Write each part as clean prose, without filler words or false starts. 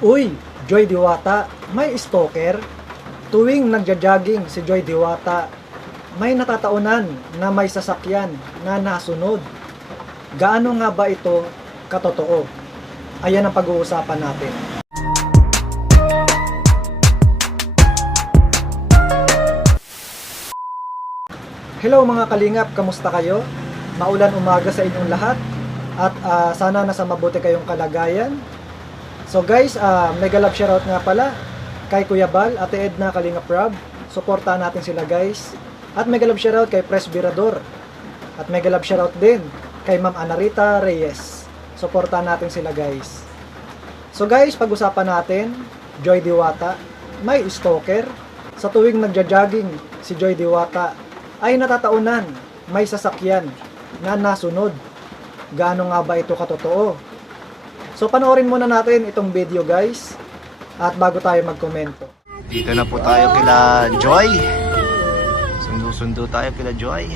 Uy, Joy Diwata, may stalker? Tuwing nagja-jogging si Joy Diwata, may natataunan na may sasakyan na nasunod. Gaano nga ba ito katotoo? Ayan ang pag-uusapan natin. Hello mga kalingap, kamusta kayo? Maulan umaga sa inyong lahat at sana nasa mabuti kayong kalagayan. So guys, mega love shoutout nga pala kay Kuya Bal, Ate Edna, Kalingap Rob. Suportahan natin sila guys. At mega love shoutout kay Presbyrador. At mega love shoutout din kay Ma'am Anarita Reyes. Suportahan natin sila guys. So guys, pag-usapan natin, Joy Diwata, may stalker. Sa tuwing nagja-jogging si Joy Diwata, ay natataunan may sasakyan na nasunod. Gaano nga ba ito katotoo? So panoorin muna natin itong video guys at bago tayo magkomento. Dito na po tayo kila Joy. Sundo-sundo tayo kila Joy.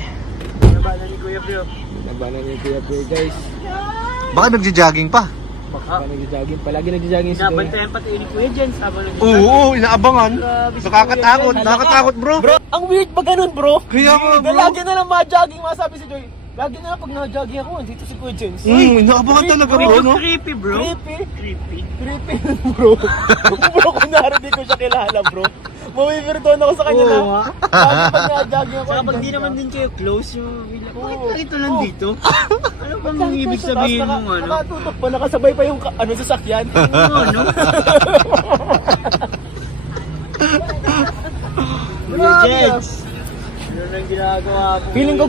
Nabana ni Kuya Pio. Nabana ni Kuya Pio guys. Baka nagja-jogging pa? Baka nagja-jogging. Palagi nagja-jogging si Kuya. Nabantayan pati ni Kuya Jens habang Oo, inaabangan. Nakakatakot, nakakatakot bro. Bro, ang weird ba ganun bro? Kaya mo bro. Lagi na lang ma-jogging masabi si Joy. Lagi na lang pag na-jogging ako, dito si Kuya Jens. Inaabangan talaga bro, no? Creepy bro. Creepy bro. Bro, kunwari di ko siya kilala bro. Mawibirtuan ako sa kanya na. Lagi pag na-jogging ako. Saka pag di naman din kayo close yung bakit ito lang dito? Ano bang Naka- ibig sabihin naka- mong ano? Nakatutok pa, nakasabay pa yung sasakyan. Ano? Kuya Grabe, Jens. Ano nang ginagawa mo? Feeling ko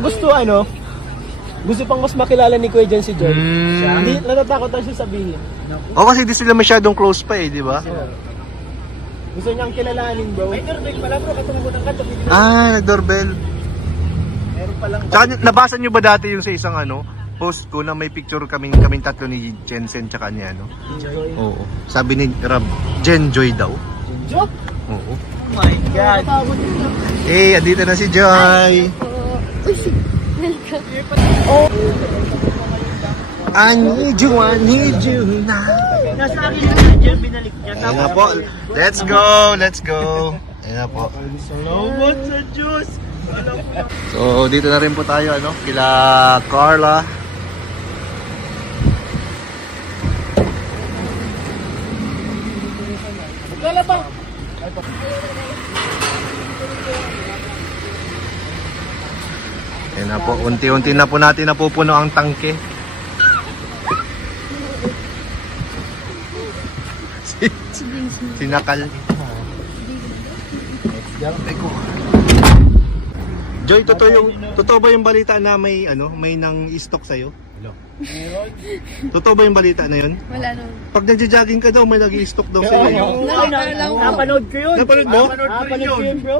gusto pang mas makilala ni Kuya Jen si Joy. Hindi, natatakot na siya sabihin. O kasi di sila masyadong close pa eh, di ba? Gusto niyang kilalanin bro. Ay, doorbell pala bro, katulungan ka. Nag-doorbell. Meron palang Tsaka nabasa nyo ba dati yung sa isang post ko na may picture kaming tatlo ni Jensen tsaka ni Joy. Oo. Sabi ni Rob, Jen Joy daw. Joke? Oo. Oh my God. Eh, andito na si Joy. I need you now. Nasa akin na dyan, binalik niya. Ayun na po. Let's go. Ayun na po. Salamat sa Diyos. So, dito na rin po tayo, kila Carla. Lalabang! Ayun na po. Unti-unti na po natin napupuno ang tangke. Sinakal. Joy, totoo ba yung balita na may nang stock sa'yo? Totoo ba yung balita na yun? Wala nung. Pag nagja-jogging ka daw, may nag-stock daw sa'yo. Napanood ko yun. Napanood mo? Napanood ko yun bro.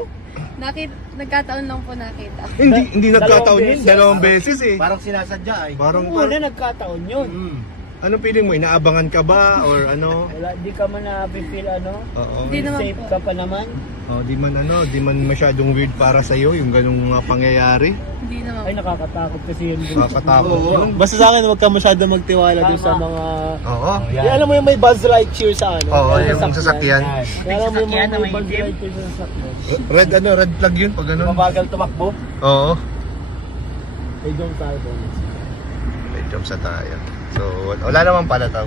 Nagkataon lang po nakita. Hindi nagkataon yun. Dalawang beses eh. Parang sinasadya ay. Parang nagkataon yun. Anong feeling mo? Inaabangan ka ba? Or ano? Wala, di ka man na-feel Oo. Hindi naman safe po. ka pa naman. Oh, di man masyadong weird para sa iyo yung ganung mga pangyayari. Hindi naman Ay, po. nakakatakot kasi yun. Nakakatakot. Basta sa akin, huwag ka masyado magtiwala dun sa mga... Oo. Yung alam mo yung may Buzz Lightyear sa Oo, yung sasakyan. Alam mo yung Sasakyan na may may Buzz itim. Lightyear sa sasakyan. Red flag yun pag ganun. Mabagal tumakbo. Oo. Ay, don't tayo po. May job sa tayo. So, wala naman pala tao.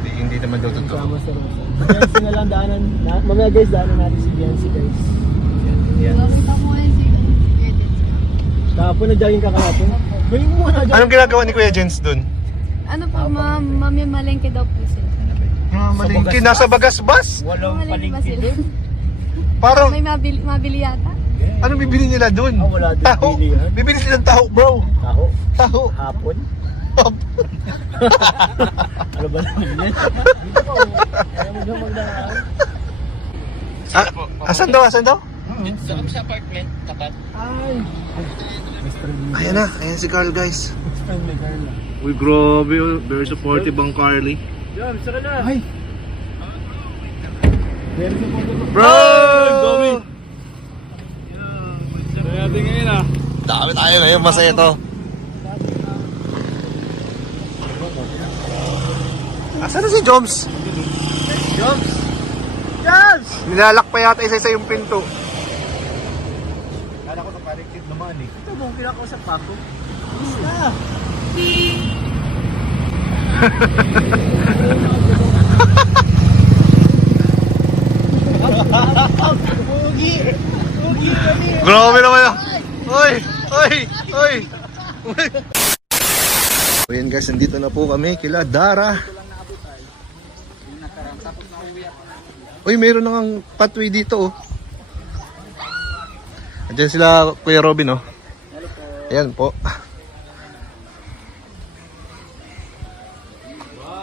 Hindi naman daw totoo. Sama sa Rosa. Jensi na lang daanan. Mamaya guys, daanan natin si Jensi guys. Nakita ko yan si Edith. Kahapon na-jogging ka kahapon. Galing mo na jogging. Anong ginagawa ni Kuya Jens dun? Ano po, mamimalengke daw po sila. Malingki, nasa Bagasbas. Walang Mamalengke ba paligid. sila? Parang, May mabili yata. anong bibili nila dun? Wala din Taho. bilihan. Bibili silang taho, bro. Taho. Taho. Hapon. Ano ba naman yan? Asan daw? Sa apartment, tapat. Ay. Ayan si Carl guys. Friend ni Carla. Uy, grabe. Very supportive ang Carly. Jom, saka na. Ay. Very supportive. Bro! Kaya natin ngayon ah. Dami tayo ngayon, masaya to. Asan na si Joms? Jobs! Nilalak pa yata isa-isa yung pinto. Kala ko nakarekit naman eh. Ito mo, pinakausap pa ako. Grabe naman ah. Oy! Oy! Oy! Ayan guys, nandito na po kami kila Dara. Uy, mayroon nang pathway dito oh. Andiyan sila Kuya Robin oh. Ayan po.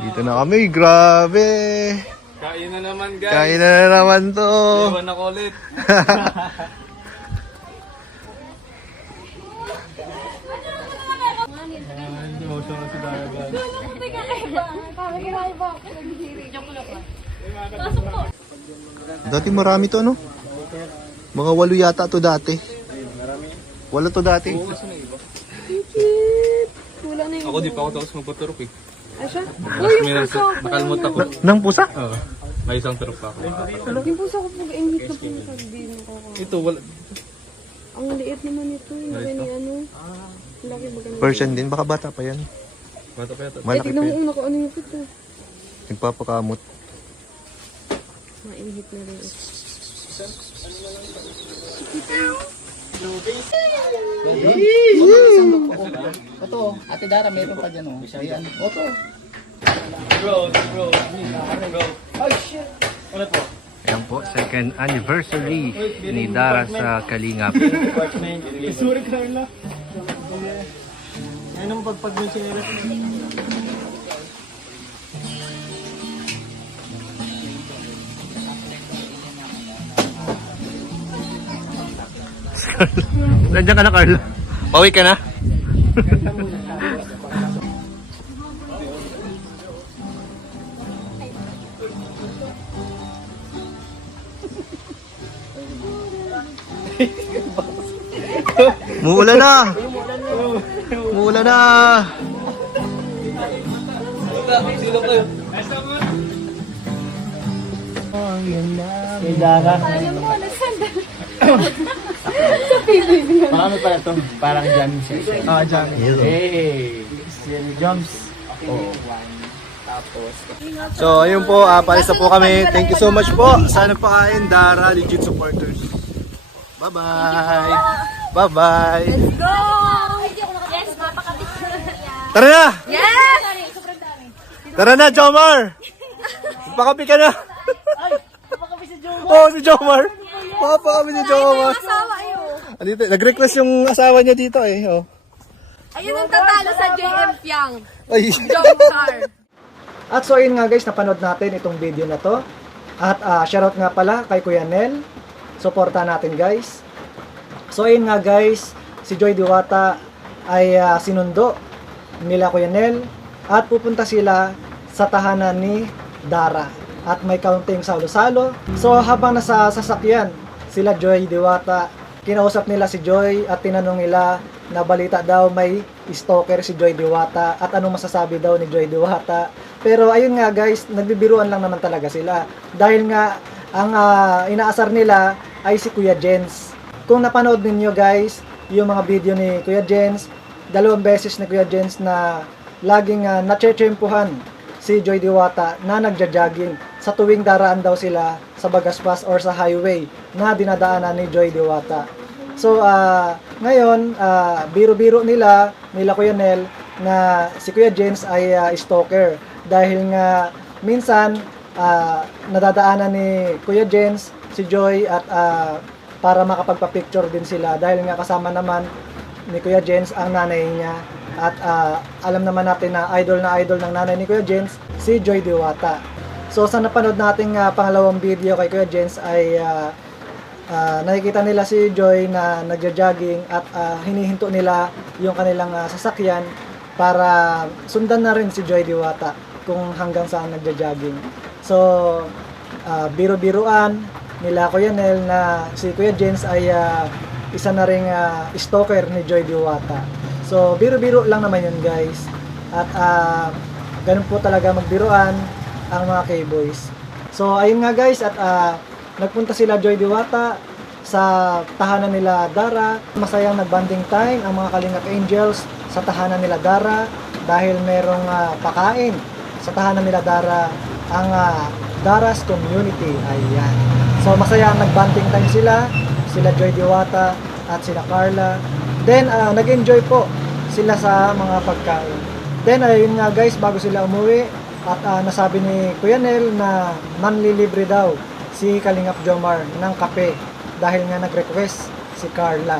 Dito na kami, grabe. Kain na naman guys. Kain na naman to. Iwan ako ulit. Emotional si Dara guys. Dati marami to no? Mga 8 yata to dati. Wala to dati. Wala na yung... Ako di pa ako tapos magpaturok eh. Ay siya? Uy, yung puso ako. Nakalmot ako. Nang pusa? Oo. May isang turok pa ako. Yung puso ko pag ingit na po sabihin ko. Ito wala. Ang liit naman ito. Yung laki ni ano. Laki ba ganun? Persian din, baka bata pa yan. Bata pa yata. Eh, Malaki tignan pa mo yan. una ko ano yung ito. Nagpapakamot. Maingit na rin. Ito, Ate Dara, meron pa dyan oh. Ayan. Oto. Bro. Ayan po, second anniversary ni Dara sa Kalingap. Sorry Carla. Anong pagpag mo siya? Nandiyan ka na, Carl. Pauwi ka na? Muulan na! Muulan na! Kay Dara. Alam mo, nasandal. Marami pala ito. Parang jam siya. Ah, Johnny. Hey! Sir Joms. So, ayun po, palis na po kami. Thank you so much po sa nagpakain, Dara, legit supporters. Bye-bye! Bye-bye! Go! Yes, mapakapit na yan. Tara na! Yes! Sobrang dami. Tara na, Jomar! Magpakapi ka na! Oo, si Jomar! Magpakapi si Jomar! Asawa ayo. Andito, nag-request yung asawa niya dito eh. Oh. Ayun ang tatalo sa JM Piang. Ay. Jomar. At so ayun nga guys, napanood natin itong video na to. At shoutout nga pala kay Kuya Nel. Suporta natin guys. So ayun nga guys, si Joy Diwata ay sinundo nila Kuya Nel. At pupunta sila sa tahanan ni Dara. At may kaunting salo-salo. So habang nasa sasakyan sila Joy Diwata, kinausap nila si Joy at tinanong nila na balita daw may stalker si Joy Diwata at anong masasabi daw ni Joy Diwata. Pero ayun nga guys, nagbibiruan lang naman talaga sila. Dahil nga ang inaasar nila ay si Kuya Jens. Kung napanood ninyo guys, yung mga video ni Kuya Jens, 2 beses ni Kuya Jens na laging nachechempuhan si Joy Diwata na nagja-jogging sa tuwing daraan daw sila sa Bagaspas or sa highway na dinadaanan ni Joy Diwata. So, ngayon, biro-biro nila Kuya Nel na si Kuya Jens ay stalker. Dahil nga, minsan, nadadaanan ni Kuya Jens, si Joy, at para makapagpa-picture din sila. Dahil nga kasama naman ni Kuya Jens ang nanay niya. At alam naman natin na idol ng nanay ni Kuya Jens, si Joy Diwata. So, sa napanood nating pangalawang video kay Kuya Jens ay nakikita nila si Joy na nagja-jogging at hinihinto nila yung kanilang sasakyan para sundan na rin si Joy Diwata kung hanggang saan nagja-jogging. So, biro-biruan nila Kuya Nel na si Kuya Jens ay isa na ring stalker ni Joy Diwata. So, biro-biro lang naman yun guys. At ganun po talaga magbiruan ang mga K-boys. So ayun nga guys, at nagpunta sila Joy Diwata sa tahanan nila Dara. Masayang nagbanding time ang mga Kalingap Angels sa tahanan nila Dara dahil merong pakain sa tahanan nila Dara, ang Dara's Community. Ayan. So masaya ang nagbanding time sila Joy Diwata at sila Carla. Then nag-enjoy po sila sa mga pagkain. Then ayun nga guys, bago sila umuwi at nasabi ni Kuya Nel na manlilibre daw si Kalingap Jomar ng kape dahil nga nag-request si Carla.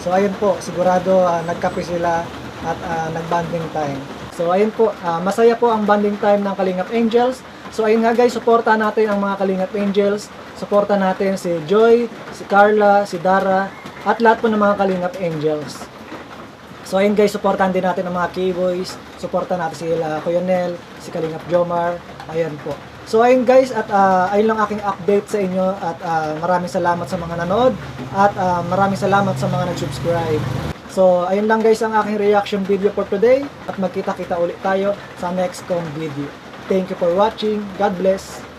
So ayun po, sigurado nagkape sila at nagbanding time. So ayun po, masaya po ang banding time ng Kalingap Angels. So ayun nga guys, suportahan natin ang mga Kalingap Angels. Suportahan natin si Joy, si Carla, si Dara, at lahat po ng mga Kalingap Angels. So ayun guys, suportahan din natin ang mga K-Boys. Suportahan natin sila Kuya Nel, si Kalingap Jomar. Ayan po. So ayun guys, at ayun lang aking update sa inyo. At maraming salamat sa mga nanood. At maraming salamat sa mga nag-subscribe. So ayun lang guys ang aking reaction video for today. At magkita-kita ulit tayo sa next kong video. Thank you for watching. God bless.